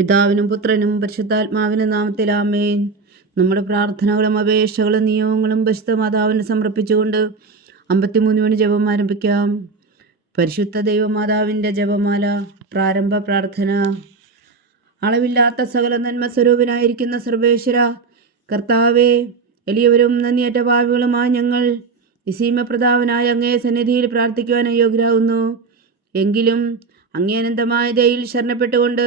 പിതാവിനും പുത്രനും പരിശുദ്ധാത്മാവിനും നാമത്തിലാമേൻ നമ്മുടെ പ്രാർത്ഥനകളും അപേക്ഷകളും നിയമങ്ങളും പരിശുദ്ധ മാതാവിന് സമർപ്പിച്ചുകൊണ്ട് അമ്പത്തിമൂന്ന് മണി ജപം ആരംഭിക്കാം. പരിശുദ്ധ ദൈവമാതാവിന്റെ ജപമാല പ്രാരംഭ പ്രാർത്ഥന. അളവില്ലാത്ത സകല നന്മ സ്വരൂപനായിരിക്കുന്ന സർവേശ്വര കർത്താവേ എളിയവരും നന്ദിയേറ്റ ഭാവികളുമായി ഞങ്ങൾ നിസീമപ്രതാവനായ അങ്ങേ സന്നിധിയിൽ പ്രാർത്ഥിക്കുവാൻ അയോഗ്യരാകുന്നു എങ്കിലും അങ്ങേ അനന്തമായ ദയയിൽ ശരണപ്പെട്ടുകൊണ്ട്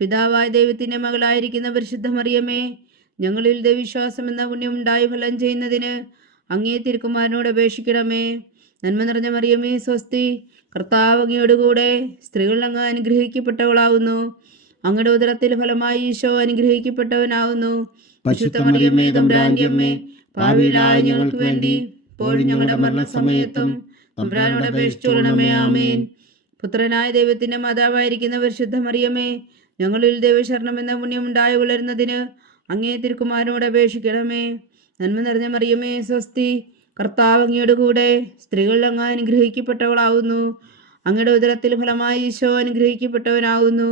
പിതാവായ ദൈവത്തിന്റെ മകളായിരിക്കുന്ന പരിശുദ്ധ മറിയമേ ഞങ്ങളിൽ ദൈവവിശ്വാസം എന്ന പുണ്യം ഉണ്ടായി ഫലം ചെയ്യുന്നതിന് അങ്ങേ തിരുക്കുമാരനോട് അപേക്ഷിക്കണമേ. നന്മ നിറഞ്ഞ മറിയമേ സ്വസ്തി കർത്താവ് അങ്ങയോടുകൂടെ സ്ത്രീകൾ അങ്ങ് അനുഗ്രഹിക്കപ്പെട്ടവളാവുന്നു. അങ്ങയുടെ ഉദരത്തിൽ ഫലമായി ഈശോ അനുഗ്രഹിക്കപ്പെട്ടവനാവുന്നു. പരിശുദ്ധ മറിയമ്മേ തമ്പുരാന്റെ അമ്മേ ഭാവിയിലായ ഞങ്ങൾക്ക് വേണ്ടി ഇപ്പോഴും ഞങ്ങളുടെ മരണസമയത്തും തമ്പുരാനോട് അപേക്ഷിച്ചുകൊള്ളണമേ ആമേൻ. പുത്രനായ ദൈവത്തിന്റെ മാതാവായിരിക്കുന്ന പരിശുദ്ധ മറിയമേ ഞങ്ങളിൽ ദൈവശരണം എന്ന പുണ്യം ഉണ്ടായി വളരുന്നതിന് അങ്ങേ തിരുക്കുമാരനോട് അപേക്ഷിക്കണമേ. നന്മ നിറഞ്ഞ മറിയമേ സ്വസ്തി. കർത്താവ് അങ്ങയുടെ കൂടെ സ്ത്രീകൾ അങ്ങ് അനുഗ്രഹിക്കപ്പെട്ടവളാവുന്നു. അങ്ങയുടെ ഉദരത്തിൽ ഫലമായി ഈശോ അനുഗ്രഹിക്കപ്പെട്ടവനാവുന്നു.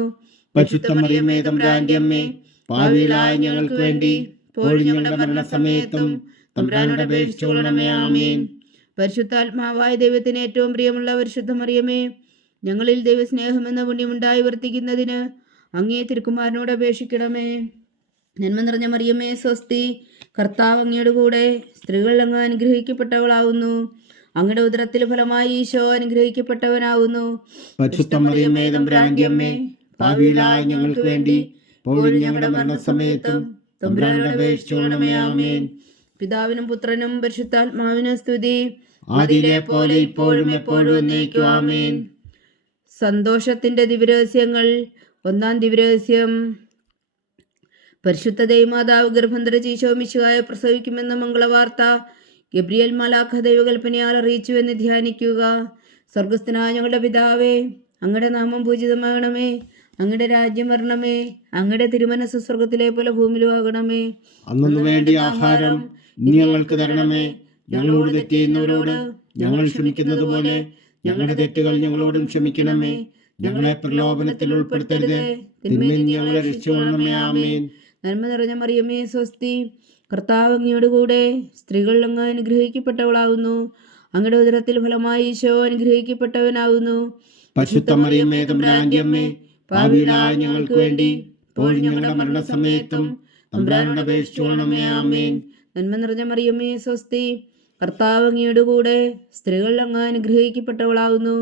അമ്മേ ഭാവിയിലായ ഞങ്ങൾക്ക് വേണ്ടി ഞങ്ങളുടെ മരണസമയത്തും തമ്പുരാനോട് അപേക്ഷിച്ചുകൊള്ളണമേ ആമേൻ. പരിശുദ്ധാത്മാവായ ദൈവത്തിന് ഏറ്റവും പ്രിയമുള്ള പരിശുദ്ധ മറിയമേ ഞങ്ങളിൽ ദൈവസ്നേഹം എന്ന പുണ്യമുണ്ടായി വർത്തിക്കുന്നതിന് അങ്ങേ തിരുക്കുമാരനോട് അപേക്ഷിക്കണമേ. നന്മ നിറഞ്ഞ മറിയമ്മേ സ്വസ്തി. കർത്താവ് അങ്ങയുടെ കൂടെ സ്ത്രീകൾ അങ്ങ് അനുഗ്രഹിക്കപ്പെട്ടവളാവുന്നു. അങ്ങയുടെ ഉദരത്തിൽ ഫലമായി ഈശോ അനുഗ്രഹിക്കപ്പെട്ടവനാവുന്നു. ഞങ്ങൾക്ക് വേണ്ടി ഞങ്ങളുടെ മരണസമയത്തും പിതാവിനും പുത്രനും പരിശുദ്ധാത്മാവിനും സ്തുതി. ആദിയിലെ പോലെ ഇപ്പോഴും എപ്പോഴും എന്നേക്കും ആമേൻ. സന്തോഷത്തിന്റെ ദിവരഹസ്യങ്ങൾ ഒന്നാം ദിവ്യരഹസ്യം. പരിശുദ്ധ ദൈവമാതാവ് ഗർഭം ധരിച്ച് ഈശോ മിശുഹായ പ്രസവിക്കുമെന്ന മംഗളവാർത്ത ഗബ്രിയൽ മലാഖ ദൈവകൽപ്പനയാൽ അറിയിച്ചു എന്ന് ധ്യാനിക്കുക. സ്വർഗസ്ഥനായ ഞങ്ങളുടെ പിതാവേ അങ്ങയുടെ നാമം പൂജിതമാകണമേ അങ്ങയുടെ രാജ്യം വരണമേ അങ്ങയുടെ തിരുമനസ് സ്വർഗത്തിലെ പോലെ ഭൂമിയിലുമാകണമേ അന്നു വേണ്ടി ആഹാരം ഞങ്ങൾക്ക് തരണമേ. ഞങ്ങളോട് തെറ്റ് ചെയ്യുന്നവരോട് ഞങ്ങൾ ക്ഷമിക്കുന്നത് പോലെ ഞങ്ങളുടെ തെറ്റുകൾ ഞങ്ങളോടും ക്ഷമിക്കണമേ. ഞങ്ങളെ പ്രലോഭനത്തിൽ ഉൾപ്പെടുത്തരുത്. തിന്മയിൽ ഞങ്ങളെ രക്ഷിക്കണമേ ആമേൻ. നന്മ നിറഞ്ഞ മറിയമ്മേ സ്വസ്തി. കർത്താവ് അങ്ങയോട് കൂടെ സ്ത്രീകൾ അങ്ങ് അനുഗ്രഹിക്കപ്പെട്ടവളാവുന്നു. അങ്ങയുടെ ഉദരത്തിൽ ഫലമായി ഈശോ അനുഗ്രഹിക്കപ്പെട്ടവനാവുന്നു. പരിശുദ്ധ മറിയമ്മേ തമ്പുരാന്റെ അമ്മേ. ഭാവിയിലായ ഞങ്ങൾക്ക് വേണ്ടി ഞങ്ങളുടെ മരണസമയത്തും തമ്പുരാനോട് ആമേൻ. നന്മ നിറഞ്ഞ മറിയമ്മേ സ്വസ്തി. കർത്താവ് അങ്ങയോട് കൂടെ സ്ത്രീകൾ അങ്ങ് അനുഗ്രഹിക്കപ്പെട്ടവളാവുന്നു.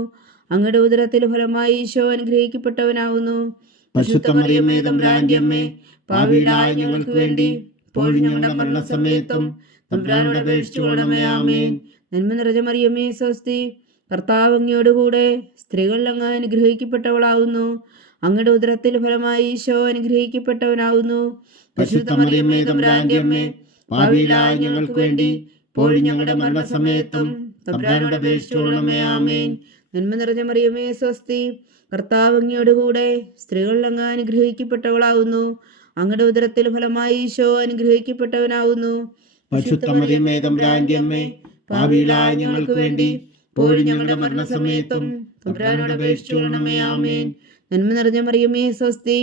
അങ്ങയുടെ ഉദരത്തിൽ ഫലമായി ഈശോ അനുഗ്രഹിക്കപ്പെട്ടവനാവുന്നു. പരിശുദ്ധ മറിയമ്മേ തമ്പുരാന്റെ അമ്മേ ഭാവിയിലായ ഞങ്ങൾക്ക് വേണ്ടി ഇപ്പോഴും ഞങ്ങളുടെ മരണസമയത്തും തമ്പുരാനോട് അപേക്ഷിച്ചുകൊള്ളണമേ ആമേൻ. നന്മ നിറഞ്ഞ മറിയമ്മേ സ്വസ്തി കർത്താവ് അങ്ങയോട് കൂടെ സ്ത്രീകൾ അങ്ങ് അനുഗ്രഹിക്കപ്പെട്ടവളാവുന്നു. അങ്ങയുടെ ഉദരത്തിൽ ഫലമായി ഈശോ അനുഗ്രഹിക്കപ്പെട്ടവനാവുന്നു. തമ്പുരാന്റെ അമ്മേ ഞങ്ങൾക്ക് വേണ്ടി ഞങ്ങളുടെ മരണസമയത്തും തമ്പുരാനോട് ആമേൻ. നന്മ നിറഞ്ഞ മറിയമേ സ്വസ്തി. കർത്താവ് അങ്ങയോട് കൂടെ സ്ത്രീകൾ അങ്ങ് അനുഗ്രഹിക്കപ്പെട്ടവളാവുന്നു. അങ്ങയുടെ ഉദരത്തിൽ ഫലമായി ഈശോ അനുഗ്രഹിക്കപ്പെട്ടവനാവുന്നു. പരിശുദ്ധ മറിയമേ തമ്പുരാന്റെ അമ്മേ ഭാവിയിലായ ഞങ്ങൾക്ക് വേണ്ടി ഞങ്ങളുടെ മരണസമയത്തും തമ്പുരാനോട് അപേക്ഷിച്ചുകൊള്ളണമേ ആമേൻ. നന്മ നിറഞ്ഞ മറിയമേ സ്വസ്തി.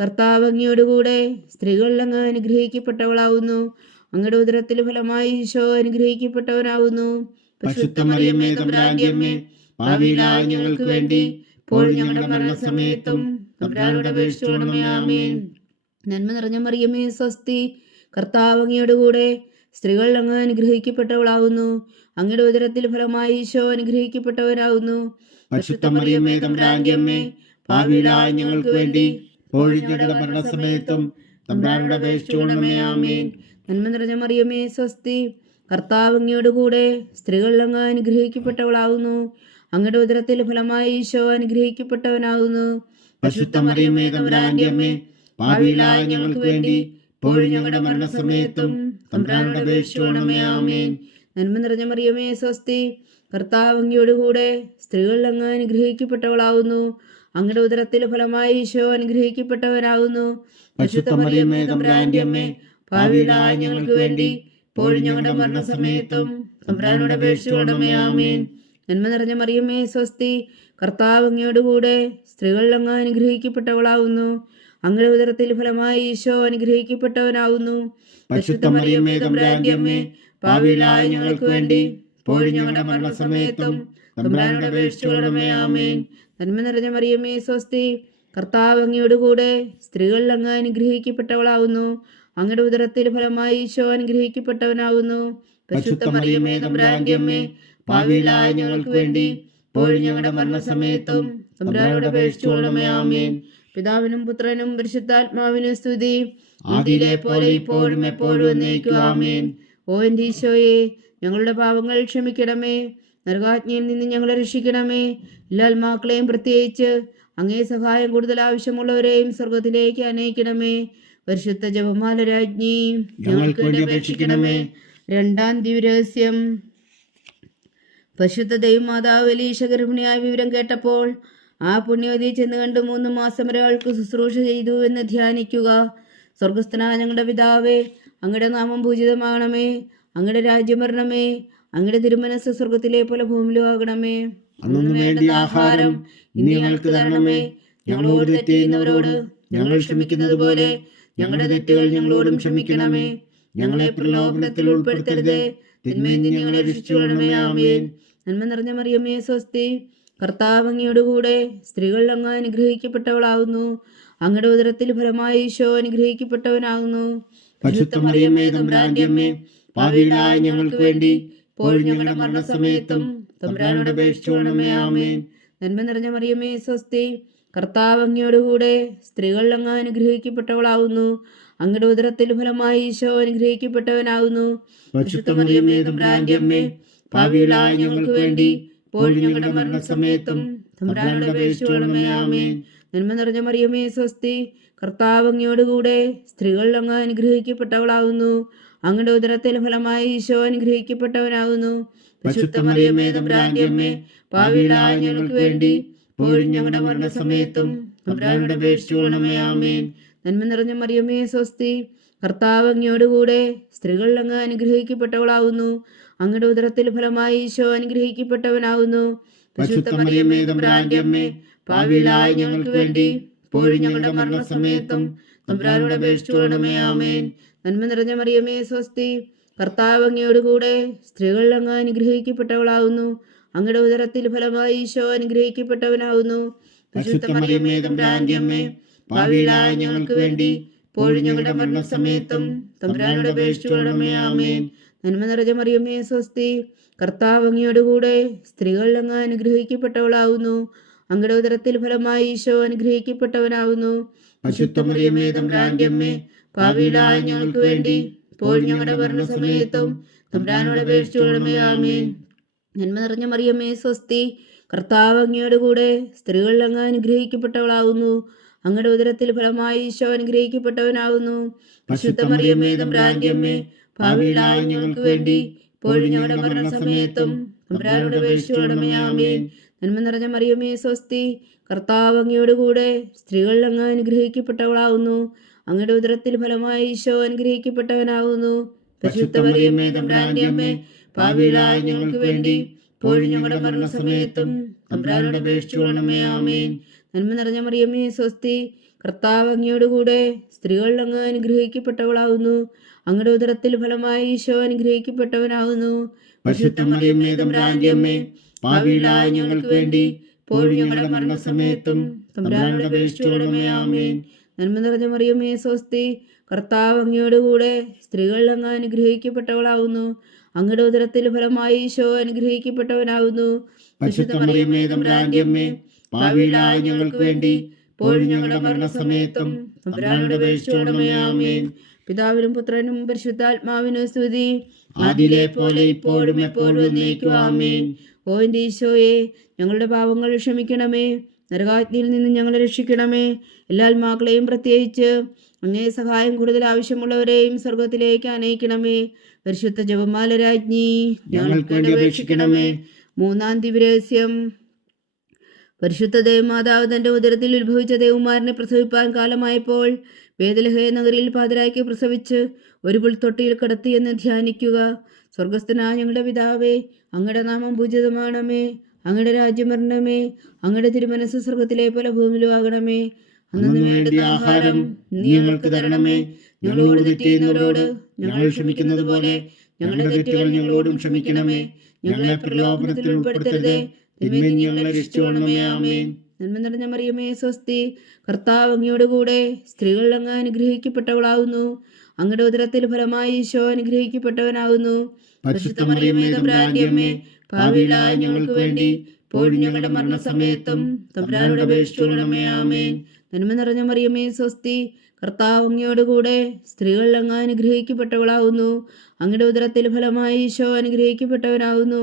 കർത്താവ് അങ്ങയോടുകൂടെ സ്ത്രീകളിൽ അങ്ങ് അനുഗ്രഹിക്കപ്പെട്ടവളാവുന്നു. അങ്ങയുടെ ഉദരത്തിൽ ഫലമായി ഈശോ അനുഗ്രഹിക്കപ്പെട്ടവനാവുന്നു. പരിശുദ്ധ മറിയമേ തമ്പുരാന്റെ അമ്മേ ഭാവിയിലായ ഞങ്ങൾക്ക് വേണ്ടി? ഇപ്പോൾ ഞങ്ങളുടെ മരണസമയത്തും ആമേൻ. നന്മ നിറഞ്ഞ മറിയമേ സ്വസ്തി. കർത്താവ് അങ്ങയോടുകൂടെ സ്ത്രീകൾ അങ്ങ് അനുഗ്രഹിക്കപ്പെട്ടവളാവുന്നു. അങ്ങയുടെ ഉദരത്തിൽ ഫലമായി ഈശോ അനുഗ്രഹിക്കപ്പെട്ടവരാകുന്നു പരിശുദ്ധ മറിയമേ തമ്പുരാന്റെ അമ്മേ ഭാവിയിലായ ഞങ്ങൾക്ക് വേണ്ടി? ഞങ്ങളുടെ മരണസമയത്തും തമ്പുരാനോട് അപേക്ഷിച്ചുകൊള്ളണമേ ആമേൻ. നന്മ നിറഞ്ഞ മറിയമേ സ്വസ്തി. കർത്താവ് അങ്ങയോടുകൂടെ സ്ത്രീകളിൽ അങ്ങ് അനുഗ്രഹിക്കപ്പെട്ടവളാവുന്നു. അങ്ങയുടെ ഉദരത്തിൽ ഫലമായി ഈശോ അനുഗ്രഹിക്കപ്പെട്ടവനാകുന്നു. പരിശുദ്ധ മറിയമേ തമ്പുരാന്റെ അമ്മേ ഭാവിയിലായ ഞങ്ങൾക്ക് വേണ്ടി ഇപ്പോഴും ഞങ്ങളുടെ മരണസമയത്തും തമ്പുരാനോട് അപേക്ഷിച്ചുകൊള്ളണമേ ആമേൻ. നന്മ നിറഞ്ഞ മറിയമേ സ്വസ്തി കർത്താവ് അങ്ങയോടുകൂടെ സ്ത്രീകളിൽ അങ്ങ് അനുഗ്രഹിക്കപ്പെട്ടവളാവുന്നു. അങ്ങയുടെ ഉദരത്തിൽ ഫലമായി ഈശോ അനുഗ്രഹിക്കപ്പെട്ടവനാകുന്നു പരിശുദ്ധ മറിയമേ തമ്പുരാന്റെ അമ്മേ ഭാവിയിലായ ഞങ്ങൾക്ക് വേണ്ടി ഇപ്പോഴും ഞങ്ങളുടെ മരണസമയത്തും തമ്പുരാനോട് അപേക്ഷിച്ചു ആമേൻ. നന്മ നിറഞ്ഞ മറിയമ്മേ സ്വസ്തി. കർത്താവ് അങ്ങയോടുകൂടെ സ്ത്രീകളിൽ അങ്ങ് അനുഗ്രഹിക്കപ്പെട്ടവളാവുന്നു. അങ്ങയുടെ ഉദരത്തിൽ ഫലമായി ഈശോ അനുഗ്രഹിക്കപ്പെട്ടവനാവുന്നു. ഞങ്ങൾക്ക് വേണ്ടി ഞങ്ങളുടെ മരണസമയത്തും. തമ്പുരാനോട് അപേക്ഷിച്ചുകൊള്ളണമേ ആമേൻ. നന്മ നിറഞ്ഞ മറിയമ്മേ സ്വസ്തി. കർത്താവ് അങ്ങയോടുകൂടെ സ്ത്രീകളിൽ അങ്ങ് അനുഗ്രഹിക്കപ്പെട്ടവളാവുന്നു. അങ്ങയുടെ ഉദരത്തിൽ ഫലമായി ഈശോ അനുഗ്രഹിക്കപ്പെട്ടവനാവുന്നു. പരിശുദ്ധ അമ്മേ ഭാവിയിലായ ഞങ്ങൾക്ക് വേണ്ടി ഇപ്പോഴും ഞങ്ങളുടെ മരണസമയത്തും തമ്പുരാനോട് അപേക്ഷിച്ചുകൊള്ളണമേ ആമേൻ. പിതാവിനും പുത്രനും പരിശുദ്ധാത്മാവിനും സ്തുതി. ആദിയിലെ പോലെ ഇപ്പോഴും എപ്പോഴും ആമേൻ. ഓ എന്റെ ഈശോയെ ഞങ്ങളുടെ പാപങ്ങൾ ക്ഷമിക്കണമേ. നരകാജ്ഞയിൽ നിന്ന് ഞങ്ങളെ രക്ഷിക്കണമേ. എല്ലാ ആത്മാക്കളെയും പ്രത്യേകിച്ച് അങ്ങേ സഹായം കൂടുതൽ ആവശ്യമുള്ളവരെയും സ്വർഗത്തിലേക്ക് അനയിക്കണമേ പരിശുദ്ധ ജപമാല രാജ്ഞി ഞങ്ങൾക്ക് വേണ്ടി രണ്ടാം ദിവ്യരഹസ്യം. പരിശുദ്ധ ദൈവമാതാവ് എലീശ ഗർഭിണിയായ വിവരം കേട്ടപ്പോൾ ആ പുണ്യവതി ചെന്ന് കണ്ട് മൂന്ന് മാസം വരെ അവൾക്ക് ശുശ്രൂഷ ചെയ്തു എന്ന് ധ്യാനിക്കുക. സ്വർഗസ്ഥനായ ഞങ്ങളുടെ പിതാവേ അങ്ങയുടെ നാമം പൂജിതമാകണമേ അങ്ങയുടെ രാജ്യം വരണമേ അങ്ങയുടെ തിരുമനസ് സ്വർഗത്തിലെ പോലെ ഭൂമിയിലും ആകണമേ. വേണ്ടി ആഹാരം ഇനി ഞങ്ങൾക്ക് തരണമേ. ഞങ്ങളോട് ഞങ്ങൾ ക്ഷമിക്കുന്നത് പോലെ ഞങ്ങളുടെ തെറ്റുകൾ ഞങ്ങളോടും ക്ഷമിക്കണമേ. ഞങ്ങളെ പ്രലോഭനത്തിൽ ഉൾപ്പെടുത്തരുതേ. തിന്മയിൽ നിന്ന് ഞങ്ങളെ രക്ഷിച്ചുകൊള്ളണമേ ആമേൻ. നന്മ നിറഞ്ഞ മറിയമ്മേ സ്വസ്തി. കർത്താവ് അങ്ങയോടുകൂടെ സ്ത്രീകൾ അങ്ങ് അനുഗ്രഹിക്കപ്പെട്ടവളാകുന്നു അങ്ങയുടെ ഉദരത്തിൽ ഫലമായി ഈശോ അനുഗ്രഹിക്കപ്പെട്ടവനാകുന്നു. പരിശുദ്ധ മറിയമ്മേ തമ്പുരാന്റെ അമ്മേ ഭാവിയിലായ ഞങ്ങൾക്ക് വേണ്ടി ഇപ്പോഴും ഞങ്ങളുടെ മരണസമയത്തും തമ്പുരാനോട് അപേക്ഷിച്ചുകൊള്ളണമേ ആമേൻ. നന്മ നിറഞ്ഞ മറിയമ്മേ സ്വസ്തി. കർത്താവ് അങ്ങയോടുകൂടെ സ്ത്രീകൾ അങ്ങ് അനുഗ്രഹിക്കപ്പെട്ടവളാകുന്നു അങ്ങയുടെ ഉദരത്തിൽ ഫലമായി ഈശോ അനുഗ്രഹിക്കപ്പെട്ടവനാകുന്നു. ഭാവിയിലായ ഞങ്ങൾക്ക് വേണ്ടി ഇപ്പോഴും ഞങ്ങളുടെ മരണസമയത്തും. തമ്പുരാനോട് അപേക്ഷിച്ചുകൊള്ളണമേ ആമേൻ. നന്മ നിറഞ്ഞ മറിയമേ സ്വസ്തി കർത്താവ് അങ്ങയോടുകൂടെ സ്ത്രീകളിൽ അങ്ങ് അനുഗ്രഹിക്കപ്പെട്ടവളാകുന്നു. അങ്ങയുടെ ഉദരത്തിൽ ഫലമായി ഈശോ അനുഗ്രഹിക്കപ്പെട്ടവനാകുന്നു. പരിശുദ്ധ മറിയമ്മേ തമ്പുരാന്റെ അമ്മേ ഭാവിയിലായ ഞങ്ങൾക്ക് വേണ്ടി ഇപ്പോഴും ഞങ്ങളുടെ മരണസമയത്തും തമ്പുരാനോട് അപേക്ഷിച്ചുകൊള്ളണമേ ആമേൻ. നന്മ നിറഞ്ഞ മറിയമേ സ്വസ്തി. കർത്താവ് അങ്ങയോടുകൂടെ സ്ത്രീകളിൽ അങ്ങ് അനുഗ്രഹിക്കപ്പെട്ടവളാവുന്നു. അങ്ങയുടെ ഉദരത്തിൽ ഫലമായി ഈശോ അനുഗ്രഹിക്കപ്പെട്ടവനാവുന്നു. പരിശുദ്ധ മറിയമ്മേ തമ്പുരാന്റെ അമ്മേ ഭാവിയിലായ ഞങ്ങൾക്ക് വേണ്ടി ഇപ്പോഴും ഞങ്ങളുടെ മരണസമയത്തും തമ്പുരാനോട് അപേക്ഷിച്ചുകൊള്ളണമേ ആമേൻ. നന്മ നിറഞ്ഞ മറിയമേ സ്വസ്തി. കർത്താവ് അങ്ങയോടുകൂടെ സ്ത്രീകളിൽ അങ്ങ് അനുഗ്രഹിക്കപ്പെട്ടവളാവുന്നു. അങ്ങയുടെ ഉദരത്തിൽ ഫലമായി ഈശോ അനുഗ്രഹിക്കപ്പെട്ടവനാവുന്നു. പരിശുദ്ധ മറിയമേ തമ്പുരാന്റെ അമ്മേ ഭാവിയിലായ ഞങ്ങൾക്ക് വേണ്ടി ഇപ്പോഴും ഞങ്ങളുടെ മരണസമയത്തും തമ്പുരാനോട് അപേക്ഷിച്ചുകൊള്ളണമേ ആമേൻ. നന്മ നിറഞ്ഞ മറിയമ്മേ സ്വസ്തി. കർത്താവ് അങ്ങയോടുകൂടെ സ്ത്രീകളിൽ അങ്ങ് അനുഗ്രഹിക്കപ്പെട്ടവളാവുന്നു. അങ്ങയുടെ ഉദരത്തിൽ ഫലമായി ഈശോ അനുഗ്രഹിക്കപ്പെട്ടവനാവുന്നു. അശുദ്ധമറിയമ്മേ തമ്പുരാന്റെ അമ്മേ ഭാവിയിലായ ഞങ്ങൾക്ക് വേണ്ടി ഇപ്പോഴും ഞങ്ങളുടെ മരണസമയത്തും തമ്പുരാനോട് അപേക്ഷിച്ചുകൊള്ളണമേ ആമേൻ. നന്മ നിറഞ്ഞ മറിയമ്മേ സ്വസ്തി. കർത്താവ് അങ്ങയോടുകൂടെ സ്ത്രീകളിൽ അങ്ങ് അനുഗ്രഹിക്കപ്പെട്ടവളാകുന്നു അങ്ങയുടെ ഉദരത്തിൽ ഫലമായി ഈശോ അനുഗ്രഹിക്കപ്പെട്ടവനാകുന്നു. പരിശുദ്ധ മറിയമ്മേ തമ്പുരാന്റെ അമ്മേ ഭാവിയിലായ ഞങ്ങൾക്ക് വേണ്ടി ഇപ്പോഴും ഞങ്ങളുടെ മരണസമയത്തും തമ്പുരാനോട് അപേക്ഷിച്ചുകൊള്ളണമേ നന്മ നിറഞ്ഞ മറിയമ്മേ സ്വസ്തി കർത്താവ് അങ്ങയോടുകൂടെ സ്ത്രീകളിൽ അങ്ങ് അനുഗ്രഹിക്കപ്പെട്ടവളാകുന്നു. അങ്ങയുടെ ഉദരത്തിൽ ഫലമായി ഈശോ അനുഗ്രഹിക്കപ്പെട്ടവനാകുന്നു. പരിശുദ്ധ മറിയമേ തമ്പുരാന്റെ അമ്മേ പാപികളായ ഞങ്ങൾക്ക് വേണ്ടി ഇപ്പോഴും ഞങ്ങളുടെ മരണസമയത്തും തമ്പുരാനോട് അപേക്ഷിച്ചുകൊള്ളണമേ ആമേൻ. നന്മ നിറഞ്ഞ മറിയമ്മേ സ്വസ്തി. കർത്താവ് അങ്ങയോട് കൂടെ സ്ത്രീകൾ അങ്ങ് അനുഗ്രഹിക്കപ്പെട്ടവളാകുന്നു അങ്ങയുടെ ഉദരത്തിൽ ഫലമായി ഈശോ അനുഗ്രഹിക്കപ്പെട്ടവനാകുന്നു ഞങ്ങൾക്ക് വേണ്ടി ഞങ്ങളുടെ മരണസമയത്തും നന്മ നിറഞ്ഞ മറിയമ്മേ സ്വസ്തി. കർത്താവ് അങ്ങയോട് കൂടെ സ്ത്രീകൾ അങ്ങ് അനുഗ്രഹിക്കപ്പെട്ടവളാകുന്നു അങ്ങയുടെ ഉദരത്തിൽ ഫലമായി ഈശോ അനുഗ്രഹിക്കപ്പെട്ടവനാകുന്നു പരിശുദ്ധ പാപികളായ ഞങ്ങൾക്ക് വേണ്ടി ഇപ്പോഴും ഞങ്ങളുടെ മരണസമയത്തും തമ്പുരാനോട് പിതാവിനും പുത്രനും പരിശുദ്ധാത്മാവിനും സ്തുതി. ആദിയിലെ പോലെ ഇപ്പോഴും എപ്പോഴും ആമേൻ. ഓ എന്റെ ഈശോയെ ഞങ്ങളുടെ പാപങ്ങൾ ക്ഷമിക്കണമേ. നരകാഗ്നിയിൽ നിന്ന് ഞങ്ങളെ രക്ഷിക്കണമേ. എല്ലാ ആത്മാക്കളെയും പ്രത്യേകിച്ച് അങ്ങേ സഹായം കൂടുതൽ ആവശ്യമുള്ളവരെയും സ്വർഗത്തിലേക്ക് അനയിക്കണമേ പരിശുദ്ധ ജപമാല രാജ്ഞി ഞങ്ങൾക്ക് വേണ്ടി അപേക്ഷിക്കണമേ. മൂന്നാം ദിവരഹസ്യം പരിശുദ്ധ ദേവമാതാവ് തന്റെ ഉദരത്തിൽ ഉത്ഭവിച്ച ദേവന്മാരനെ പ്രസവിപ്പാൻ കാലമായപ്പോൾ വേദലഹയ നഗരിയിൽ പാതിരായ്ക്ക് പ്രസവിച്ച് ഒരു പുൽത്തൊട്ടിയിൽ കിടത്തിയെന്ന് ധ്യാനിക്കുക. സ്വർഗസ്ഥനായ ഞങ്ങളുടെ പിതാവേ അങ്ങയുടെ നാമം പൂജിതമാണമേ അങ്ങയുടെ രാജ്യം വരണമേ അങ്ങയുടെ തിരുമനസ് സ്വർഗത്തിലെ പോലെ ഭൂമിയിലും ആകണമേ. അന്നു ആഹാരം നീ ഞങ്ങൾക്ക് തരണമേ. ഞങ്ങളോട് തെറ്റിയുന്നവരോട് ഞങ്ങൾ ക്ഷമിക്കുന്നത് പോലെ ഞങ്ങളുടെ തെറ്റുകൾ ഞങ്ങളോടും ക്ഷമിക്കണമേ. ഞങ്ങളെ പ്രലോഭനത്തിൽ ഉൾപ്പെടുത്തരുതേ. തിന്മയിൽ ഞങ്ങളെ രക്ഷിച്ചുകൊള്ളണമേ ആമേൻ. നന്മ നിറഞ്ഞ മറിയമേ സ്വസ്തി. കർത്താവ് അങ്ങയോട് കൂടെ സ്ത്രീകൾ അങ്ങ് അനുഗ്രഹിക്കപ്പെട്ടവളാകുന്നു അങ്ങയുടെ ഉദരത്തിൽ ഫലമായി ഈശോ അനുഗ്രഹിക്കപ്പെട്ടവനാകുന്നു പാപികളായ ഞങ്ങൾക്ക് വേണ്ടി ഇപ്പോഴും ഞങ്ങളുടെ മരണസമയത്തും. തമ്പുരാനോട് അപേക്ഷിച്ചുകൊള്ളണമേ. ആമേൻ. നന്മ നിറഞ്ഞ മറിയമേ സ്വസ്തി. കർത്താവ് അങ്ങയോട് കൂടെ സ്ത്രീകൾ അങ്ങ് അനുഗ്രഹിക്കപ്പെട്ടവളാകുന്നു അങ്ങയുടെ ഉദരത്തിൽ ഫലമായി ഈശോ അനുഗ്രഹിക്കപ്പെട്ടവനാകുന്നു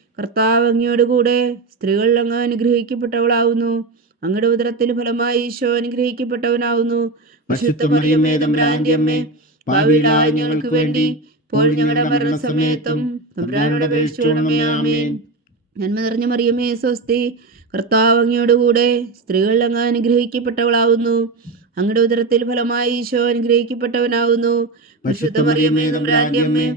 കർത്താവ് അങ്ങയോട് കൂടെ സ്ത്രീകൾ അങ്ങ് അനുഗ്രഹിക്കപ്പെട്ടവളാവുന്നു. അങ്ങയുടെ ഉദരത്തിന് ഫലമായി ഈശോ അനുഗ്രഹിക്കപ്പെട്ടവനാവുന്നു. ഞങ്ങൾക്ക് വേണ്ടി ഞങ്ങളുടെ മരണസമയത്തും തമ്പുരാനോട് അപേക്ഷിച്ചുകൊള്ളണമേ ആമേൻ. നന്മ നിറഞ്ഞ മറിയമേ സ്വസ്തി കർത്താവ് അങ്ങയോട് കൂടെ സ്ത്രീകൾ അങ്ങ് അനുഗ്രഹിക്കപ്പെട്ടവളാവുന്നു. അങ്ങയുടെ ഉദരത്തിൽ ഫലമായി ഈശോ അനുഗ്രഹിക്കപ്പെട്ടവനാവുന്നു. പരിശുദ്ധ മറിയമേ തമ്പുരാന്റെ അമ്മേ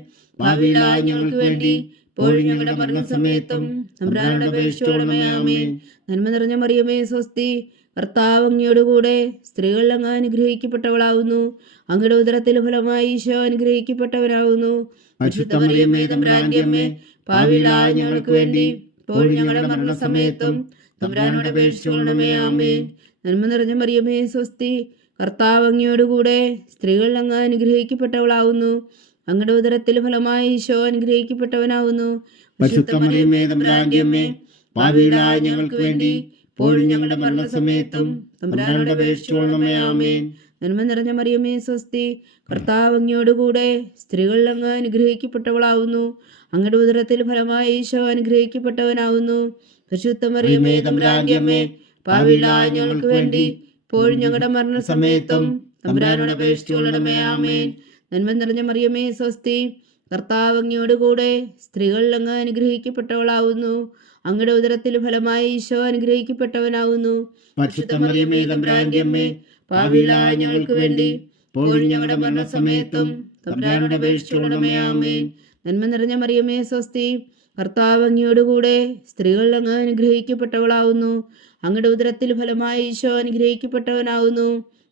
ഞങ്ങൾക്ക് വേണ്ടി ഇപ്പോഴും ഞങ്ങളുടെ മരണസമയത്തും തമ്പുരാനോട് അപേക്ഷിച്ചുകൊള്ളണമേ ആമേൻ നന്മ നിറഞ്ഞ മറിയമേ സ്വസ്തി. കർത്താവ് അങ്ങയോട് കൂടെ സ്ത്രീകൾ അങ്ങ് അനുഗ്രഹിക്കപ്പെട്ടവളാവുന്നു. അങ്ങയുടെ ഉദരത്തിൽ ഫലമായി ഈശോ അനുഗ്രഹിക്കപ്പെട്ടവനാവുന്നു. ഞങ്ങൾക്ക് വേണ്ടി ഇപ്പോഴും ഞങ്ങളുടെ മരണസമയത്തും തമ്പ്രാനോട് അപേക്ഷിച്ചുകൊള്ളണമേ ആമേ നന്മ നിറഞ്ഞ മറിയമേ സ്വസ്തി. കർത്താവ് അങ്ങയോട് കൂടെ സ്ത്രീകൾ അങ്ങ് അനുഗ്രഹിക്കപ്പെട്ടവളാവുന്നു. അങ്ങയുടെ ഉദരത്തിൽ ഫലമായി ഈശോ അനുഗ്രഹിക്കപ്പെട്ടവനാവുന്നു. പാപികളായ ഞങ്ങൾക്ക് വേണ്ടി ഇപ്പോഴും ഞങ്ങളുടെ മരണസമയത്തും തമ്പുരാനോട് അപേക്ഷിച്ചുകൊള്ളണമേ ആമേൻ. നന്മ നിറഞ്ഞ മറിയമേ സ്വസ്തി കർത്താവ് അങ്ങയോട് കൂടെ സ്ത്രീകൾ അങ്ങ് അനുഗ്രഹിക്കപ്പെട്ടവളാവുന്നു. അങ്ങയുടെ ഉദരത്തിൽ ഫലമായി ഈശോ അനുഗ്രഹിക്കപ്പെട്ടവനാവുന്നു. പരിശുദ്ധ മറിയമേ മറിയമേ പാവിളായ ഞങ്ങൾക്ക് വേണ്ടി ഇപ്പോഴും ഞങ്ങളുടെ മരണസമയത്തും തമ്പുരാനോട് അപേക്ഷിച്ചുകൊള്ളണമേ ആമേൻ. നന്മ നിറഞ്ഞ മറിയമേ സ്വസ്തി. കർത്താവ് അങ്ങയോട് കൂടെ സ്ത്രീകൾ അങ്ങ് അനുഗ്രഹിക്കപ്പെട്ടവളാവുന്നു. അങ്ങയുടെ ഉദരത്തിൽ ഫലമായി ഈശോ അനുഗ്രഹിക്കപ്പെട്ടവനാവുന്നു. ഞങ്ങൾക്ക് വേണ്ടി ഞങ്ങളുടെ മരണസമയത്തും തമ്പുരാനോട് അപേക്ഷിച്ചുകൊള്ളണമേ ആമേൻ. നന്മ നിറഞ്ഞ മറിയമേ സ്വസ്തി. കർത്താവ് അങ്ങയോട് കൂടെ സ്ത്രീകൾ അങ്ങ് അനുഗ്രഹിക്കപ്പെട്ടവളാവുന്നു. അങ്ങയുടെ ഉദരത്തിൽ ഫലമായി ഈശോ അനുഗ്രഹിക്കപ്പെട്ടവനാവുന്നു.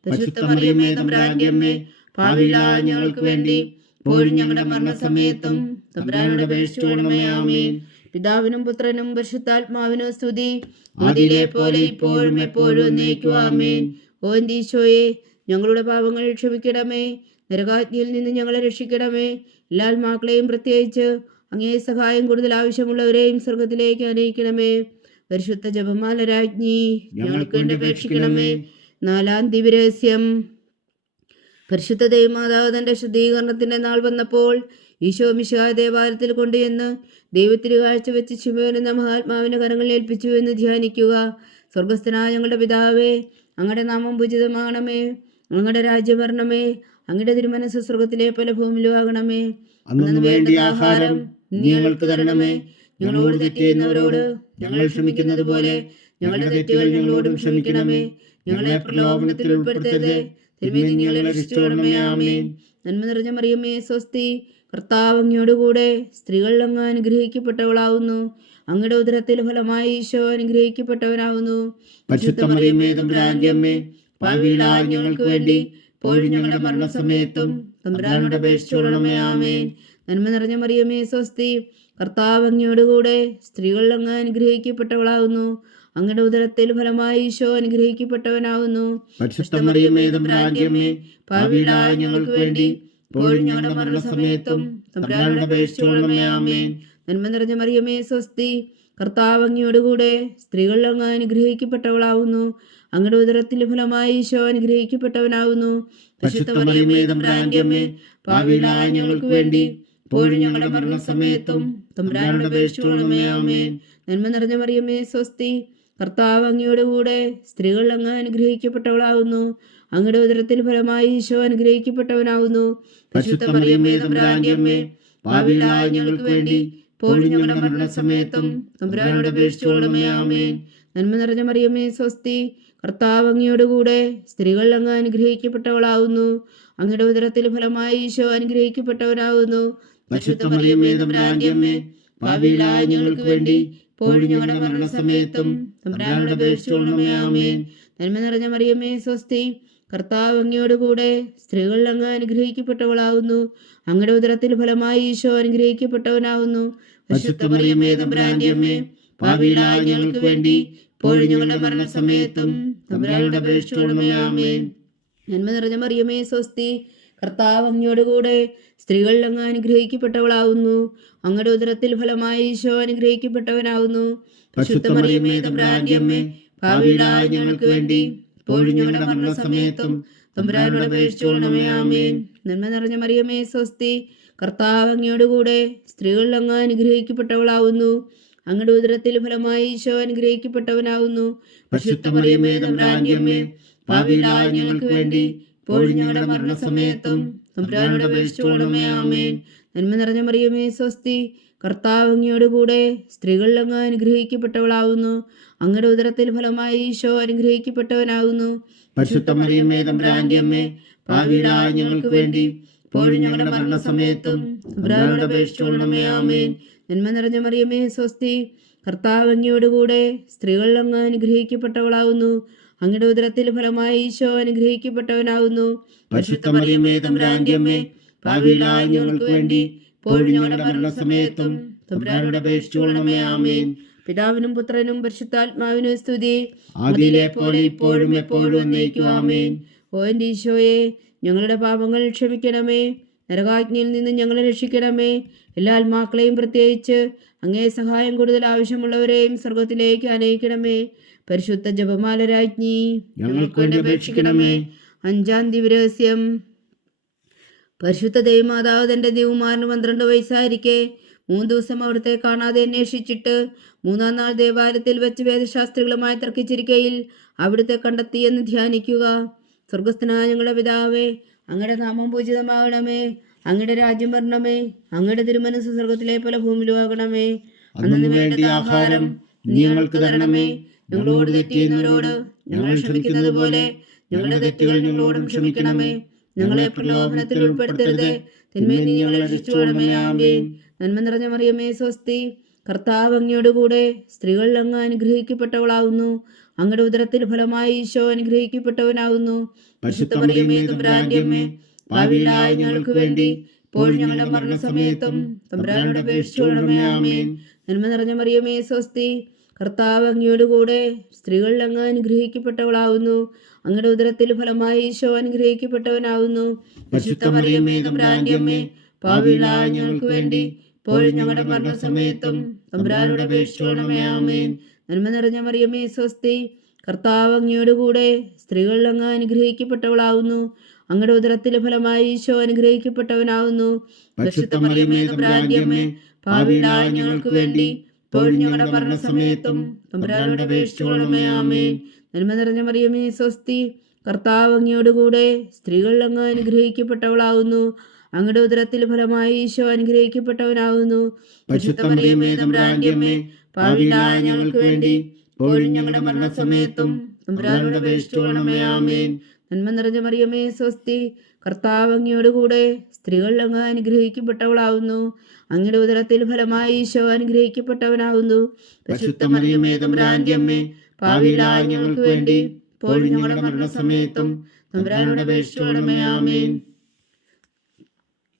പരിശുദ്ധ അമ്മേ പാപികളായ ഞങ്ങൾക്ക് വേണ്ടി ഇപ്പോഴും ഞങ്ങളുടെ മരണസമയത്തും. തമ്പുരാനോട് അപേക്ഷിച്ചുകൊള്ളണമേ ആമേൻ. പിതാവിനും പുത്രനും പരിശുദ്ധാത്മാവിനും സ്തുതി. ആദിയിലെ പോലെ ഇപ്പോഴും എപ്പോഴും എന്നേക്കും ആമേൻ. ഓ എന്റെ ഈശോയെ ഞങ്ങളുടെ പാപങ്ങൾ ക്ഷമിക്കണമേ. നരകാജ്ഞയിൽ നിന്ന് ഞങ്ങളെ രക്ഷിക്കണമേ. എല്ലാ ആത്മാക്കളെയും പ്രത്യേകിച്ച് അങ്ങേ സഹായം കൂടുതൽ ആവശ്യമുള്ളവരെയും സ്വർഗത്തിലേക്ക് അനയിക്കണമേ പരിശുദ്ധ ജപമാല രാജ്ഞി ഞങ്ങൾക്ക് വേണ്ടി അപേക്ഷിക്കണമേ. നാലാം ദിവരഹസ്യം പരിശുദ്ധ ദൈവമാതാവ് തന്റെ ശുദ്ധീകരണത്തിന്റെ നാൾ വന്നപ്പോൾ ഈശോ മിശാ ദേവാലയത്തിൽ കൊണ്ടുചെന്ന് ദൈവത്തിന് കാഴ്ചവെച്ച് ശിവൻ എന്ന മഹാത്മാവിന്റെ കരങ്ങളിൽ ഏൽപ്പിച്ചു എന്ന് ധ്യാനിക്കുക. സ്വർഗസ്ഥനായ ഞങ്ങളുടെ പിതാവേ അങ്ങയുടെ നാമം പൂജിതമാകണമേ അങ്ങയുടെ രാജ്യം വരണമേ അങ്ങയുടെ തിരുമനസ് സ്വർഗത്തിലെ പല ഭൂമിയിലും ആകണമേ. അന്നു വേണ്ടിയ ആഹാരം നീ ഞങ്ങൾക്ക് തരണമേ. ഞങ്ങളോട് തെറ്റിയുന്നവരോട് ഞങ്ങൾ ക്ഷമിക്കുന്നത് പോലെ ഞങ്ങളുടെ തെറ്റുകൾ ഞങ്ങളോടും ക്ഷമിക്കണമേ. ഞങ്ങളെ പ്രലോഭനത്തിൽ ഉൾപ്പെടുത്തരുതേ. തിരുമേനി ഞങ്ങളെ രക്ഷിച്ചോളണമേ ആമേൻ. നന്മ നിറഞ്ഞ മറിയമ്മേ സ്വസ്തി. കർത്താവ് അങ്ങയോടുകൂടെ സ്ത്രീകൾ അങ്ങ് അനുഗ്രഹിക്കപ്പെട്ടവളാവുന്നു. അങ്ങയുടെ ഉദരത്തിൽ ഫലമായി ഈശോ അനുഗ്രഹിക്കപ്പെട്ടവനാവുന്നു. ഞങ്ങൾക്ക് വേണ്ടി ഇപ്പോഴും ഞങ്ങളുടെ മരണസമയത്തും തമ്പുരാനോട് അപേക്ഷിച്ചോളണമേ ആമേൻ. നന്മ നിറഞ്ഞ മറിയമേ സ്വസ്തി. കർത്താവ് അങ്ങയോടുകൂടെ സ്ത്രീകൾ അങ്ങ് അനുഗ്രഹിക്കപ്പെട്ടവളാവുന്നു. അങ്ങയുടെ ഉദരത്തിൽ ഫലമായി ഈശോ അനുഗ്രഹിക്കപ്പെട്ടവനാവുന്നു. ഞങ്ങൾക്ക് വേണ്ടി ഇപ്പോഴും ഞങ്ങളുടെ മരണസമയത്തും നന്മ നിറഞ്ഞ മറിയമേ സ്വസ്തി കർത്താവ് അങ്ങയോടുകൂടെ സ്ത്രീകൾ അങ്ങ് അനുഗ്രഹിക്കപ്പെട്ടവളാവുന്നു. അങ്ങയുടെ ഉദരത്തിൽ ഫലമായി ഈശോ അനുഗ്രഹിക്കപ്പെട്ടവനാവുന്നു. ഞങ്ങൾക്ക് വേണ്ടി ഇപ്പോഴും ഞങ്ങളുടെ മരണസമയത്തും തമ്പുരാനോട് അപേക്ഷിച്ചോളണമേ ആമേൻ. നന്മ നിറഞ്ഞ മറിയമേ സ്വസ്തി കർത്താവ് അങ്ങയുടെ കൂടെ സ്ത്രീകൾ അങ്ങ് അനുഗ്രഹിക്കപ്പെട്ടവളാകുന്നു. അങ്ങയുടെ ഉദരത്തിൽ ഫലമായി ഈശോ അനുഗ്രഹിക്കപ്പെട്ടവനാകുന്നു. പരിശുദ്ധ മറിയമ്മേ തമ്പുരാന്റെ അമ്മേ പാവികളായ ഞങ്ങൾക്ക് വേണ്ടി ഇപ്പോഴും ഞങ്ങളുടെ മരണസമയത്തും തമ്പുരാനോട് അപേക്ഷിച്ചോളണമേ ആമേൻ. നന്മ നിറഞ്ഞ മറിയമ്മേ സ്വസ്തി കർത്താവ് അങ്ങയുടെ കൂടെ സ്ത്രീകൾ അങ്ങ് അനുഗ്രഹിക്കപ്പെട്ടവളാകുന്നു. അങ്ങയുടെ ഉദരത്തിൽ ഫലമായി ഈശോ അനുഗ്രഹിക്കപ്പെട്ടവനാകുന്നു. പരിശുദ്ധ മറിയമ്മേ തമ്പുരാന്റെ അമ്മേ പാവികളായ ഞങ്ങൾക്ക് വേണ്ടി ഇപ്പോഴും ഞങ്ങളുടെ മരണസമയത്തും തമ്പുരാനോട് അപേക്ഷിച്ചോളണമേ ആമേൻ. നന്മ നിറഞ്ഞ മറിയമ്മേ സ്വസ്തി. കർത്താവ് അങ്ങയോടുകൂടെ സ്ത്രീകൾ അങ്ങ് അനുഗ്രഹിക്കപ്പെട്ടവളാവുന്നു. അങ്ങയുടെ ഉദരത്തിൽ ഫലമായി ഈശോ അനുഗ്രഹിക്കപ്പെട്ടവനാവുന്നു. മറിയമ്മേ അമ്മേ ഞങ്ങൾക്ക് വേണ്ടി ഇപ്പോഴും ഞങ്ങളുടെ മരണസമയത്തും തമ്പുരാനോട് അപേക്ഷിച്ചോളണമേ ആമേൻ. നന്മ നിറഞ്ഞ മറിയമേ സ്വസ്തി. കർത്താവ് അങ്ങയോടുകൂടെ സ്ത്രീകൾ അങ്ങ് അനുഗ്രഹിക്കപ്പെട്ടവളാവുന്നു. അങ്ങയുടെ ഉദരത്തിൽ ഫലമായി ഈശോ അനുഗ്രഹിക്കപ്പെട്ടവനാവുന്നു. ഞങ്ങൾക്ക് വേണ്ടി ഇപ്പോഴും ഞങ്ങളുടെ മരണസമയത്തും തമ്പുരാനോട് അപേക്ഷിച്ചോളണമേ ആമേൻ. നന്മ നിറഞ്ഞ മറിയമേ സ്വസ്തി കർത്താവ് അങ്ങയോടുകൂടെ സ്ത്രീകളിൽ അങ്ങ് അനുഗ്രഹിക്കപ്പെട്ടവളാവുന്നു. അങ്ങയുടെ ഉദരത്തിൽ ഫലമായി ഈശോ അനുഗ്രഹിക്കപ്പെട്ടവനാവുന്നു. ഞങ്ങൾക്ക് വേണ്ടി ഇപ്പോഴും ഞങ്ങളുടെ മരണസമയത്തും തമ്പുരാനോട് ആമേൻ. നന്മ നിറഞ്ഞ മറിയമേ സ്വസ്തി. കർത്താവ് അങ്ങയോടുകൂടെ സ്ത്രീകളിൽ അങ്ങ് അനുഗ്രഹിക്കപ്പെട്ടവളാവുന്നു. അങ്ങയുടെ ഉദരത്തിൽ ഫലമായി ഈശോ അനുഗ്രഹിക്കപ്പെട്ടവനാകുന്നു പരിശുദ്ധ മറിയമ്മേ തമ്പുരാന്റെ അമ്മേ പാവികളായ ഞങ്ങൾക്ക് വേണ്ടി ഇപ്പോഴും ഞങ്ങളുടെ മരണസമയത്തും തമ്പുരാനോട് ആമേൻ. നന്മ നിറഞ്ഞ മറിയമേ സ്വസ്തി. കർത്താവ് അങ്ങയോടുകൂടെ സ്ത്രീകളിൽ അങ്ങ് അനുഗ്രഹിക്കപ്പെട്ടവളാവുന്നു. അങ്ങയുടെ ഉദരത്തിൽ ഫലമായി ഈശോ അനുഗ്രഹിക്കപ്പെട്ടവനാകുന്നു ഞങ്ങൾക്ക് വേണ്ടി തമ്പുരാനോട് അപേക്ഷിച്ചോളണമേ ആമേൻ. പിതാവിനും പുത്രനും പരിശുദ്ധാത്മാവിനും സ്തുതി. പോലെ ഇപ്പോഴും എപ്പോഴും എന്നേക്കും ആമേൻ. ഓ എന്റെ ഈശോയെ ഞങ്ങളുടെ പാപങ്ങൾ ക്ഷമിക്കണമേ. നരകാജ്ഞയിൽ നിന്ന് ഞങ്ങളെ രക്ഷിക്കണമേ. എല്ലാ ആത്മാക്കളെയും പ്രത്യേകിച്ച് അങ്ങേ സഹായം കൂടുതൽ ആവശ്യമുള്ളവരെയും സ്വർഗത്തിലേക്ക് അനയിക്കണമേ. പരിശുദ്ധ ജപമാല രാജ്ഞി ഞങ്ങൾക്ക് അപേക്ഷിക്കണമേ. അഞ്ചാം ദിവരഹസ്യം പരിശുദ്ധ ദൈവമാതാവ് തന്റെ ദൈവമാറിന് പന്ത്രണ്ട് വയസ്സായിരിക്കെ. മൂന്ന് ദിവസം അവിടുത്തെ കാണാതെ അന്വേഷിച്ചിട്ട് മൂന്നാം നാൾ ദേവാലയത്തിൽ വെച്ച് വേദശാസ്ത്രികളുമായി തർക്കിച്ചിരിക്കയിൽ അവിടുത്തെ കണ്ടെത്തിയെന്ന് ധ്യാനിക്കുക. സ്വർഗസ്ഥനായ ഞങ്ങളുടെ പിതാവേ അങ്ങയുടെ നാമം പൂജിതമാകണമേ. അങ്ങയുടെ രാജ്യം വരണമേ. അങ്ങയുടെ തിരുമനസ് സ്വർഗത്തിലെ പോലെ ഭൂമിയിലുമാകണമേ അന്നു വേണ്ട ആഹാരം ഞങ്ങൾക്ക് തരണമേ. ഞങ്ങളോട് തെറ്റ് ചെയ്യുന്നവരോട് ഞങ്ങൾ ക്ഷമിക്കുന്നത് പോലെ ഞങ്ങളുടെ തെറ്റുകൾ ഞങ്ങളോടും ക്ഷമിക്കണമേ. ഞങ്ങളെ പ്രലോഭനത്തിൽ ഉൾപ്പെടുത്തരുത്. നീ ഞങ്ങളെ നന്മ നിറഞ്ഞ മറിയമേ സ്വസ്തി. കർത്താവ് അങ്ങയോടുകൂടെ സ്ത്രീകൾ അങ്ങ് അനുഗ്രഹിക്കപ്പെട്ടവളാവുന്നു. അങ്ങയുടെ ഉദരത്തിൽ ഫലമായി ഈശോ അനുഗ്രഹിക്കപ്പെട്ടവനാവുന്നു. പരിശുദ്ധ മറിയമേ ഞങ്ങൾക്ക് വേണ്ടി ഇപ്പോൾ ഞങ്ങളുടെ മരണസമയത്തും തമ്പുരാനോട് അപേക്ഷിച്ചോളണമേ ആമേൻ. നന്മ നിറഞ്ഞ മറിയമേ സ്വസ്തി. കർത്താവ് അങ്ങയോടുകൂടെ സ്ത്രീകൾ അങ്ങ് അനുഗ്രഹിക്കപ്പെട്ടവളാവുന്നു. അങ്ങയുടെ ഉദരത്തിൽ ഫലമായി ഈശോ അനുഗ്രഹിക്കപ്പെട്ടവനാവുന്നു. പരിശുദ്ധ മറിയമ്മേ തമ്പുരാന്റെ അമ്മേ പാവികളായ ഞങ്ങൾക്ക് വേണ്ടി ഇപ്പോഴും ഞങ്ങളുടെ മരണസമയത്തും തമ്പുരാനോട് അപേക്ഷിച്ചോളണമേ ആമേൻ. നന്മ നിറഞ്ഞ മറിയമ്മേ സ്വസ്തി കർത്താവ് അങ്ങയോടുകൂടെ സ്ത്രീകൾ അങ്ങ് അനുഗ്രഹിക്കപ്പെട്ടവളാവുന്നു. അങ്ങയുടെ ഉദരത്തിലെ ഫലമായി ഈശോ അനുഗ്രഹിക്കപ്പെട്ടവനാവുന്നു. പരിശുദ്ധ മറിയമേ തമ്പുരാന്റെ അമ്മേ പാപികളായ ഞങ്ങൾക്ക് വേണ്ടി ഇപ്പോഴും ഞങ്ങളുടെ മരണസമയത്തും തമ്പുരാനോട് അപേക്ഷിച്ചുകൊള്ളണമേ ആമേൻ. നന്മ നിറഞ്ഞ മറിയമേ സ്വസ്തി. കർത്താവ് അങ്ങയോടുകൂടെ സ്ത്രീകൾ അങ്ങ് അനുഗ്രഹിക്കപ്പെട്ടവളാവുന്നു. അങ്ങയുടെ ഉദരത്തിൽ ഫലമായി ഈശോ അനുഗ്രഹിക്കപ്പെട്ടവനാകുന്നു പാപികളായ ഞങ്ങൾക്ക് വേണ്ടി ഞങ്ങളുടെ മരണസമയത്തും തമ്പുരാനോട് അപേക്ഷിച്ചുകൊള്ളണമേ ആമേൻ. നന്മ നിറഞ്ഞ മറിയമേ സ്വസ്തി. കർത്താവ് അങ്ങയോടുകൂടെ സ്ത്രീകൾ അങ്ങ് അനുഗ്രഹിക്കപ്പെട്ടവളാവുന്നു. അങ്ങയുടെ ഉദരത്തിൽ ഫലമായി ഈശോ അനുഗ്രഹിക്കപ്പെട്ടവനാവുന്നു. അമ്മേ ഞങ്ങൾക്ക് വേണ്ടി ഇപ്പോഴും ഞങ്ങളുടെ മരണസമയത്തും തമ്പുരാനോട് അപേക്ഷിച്ചുകൊള്ളണമേ ആമേൻ.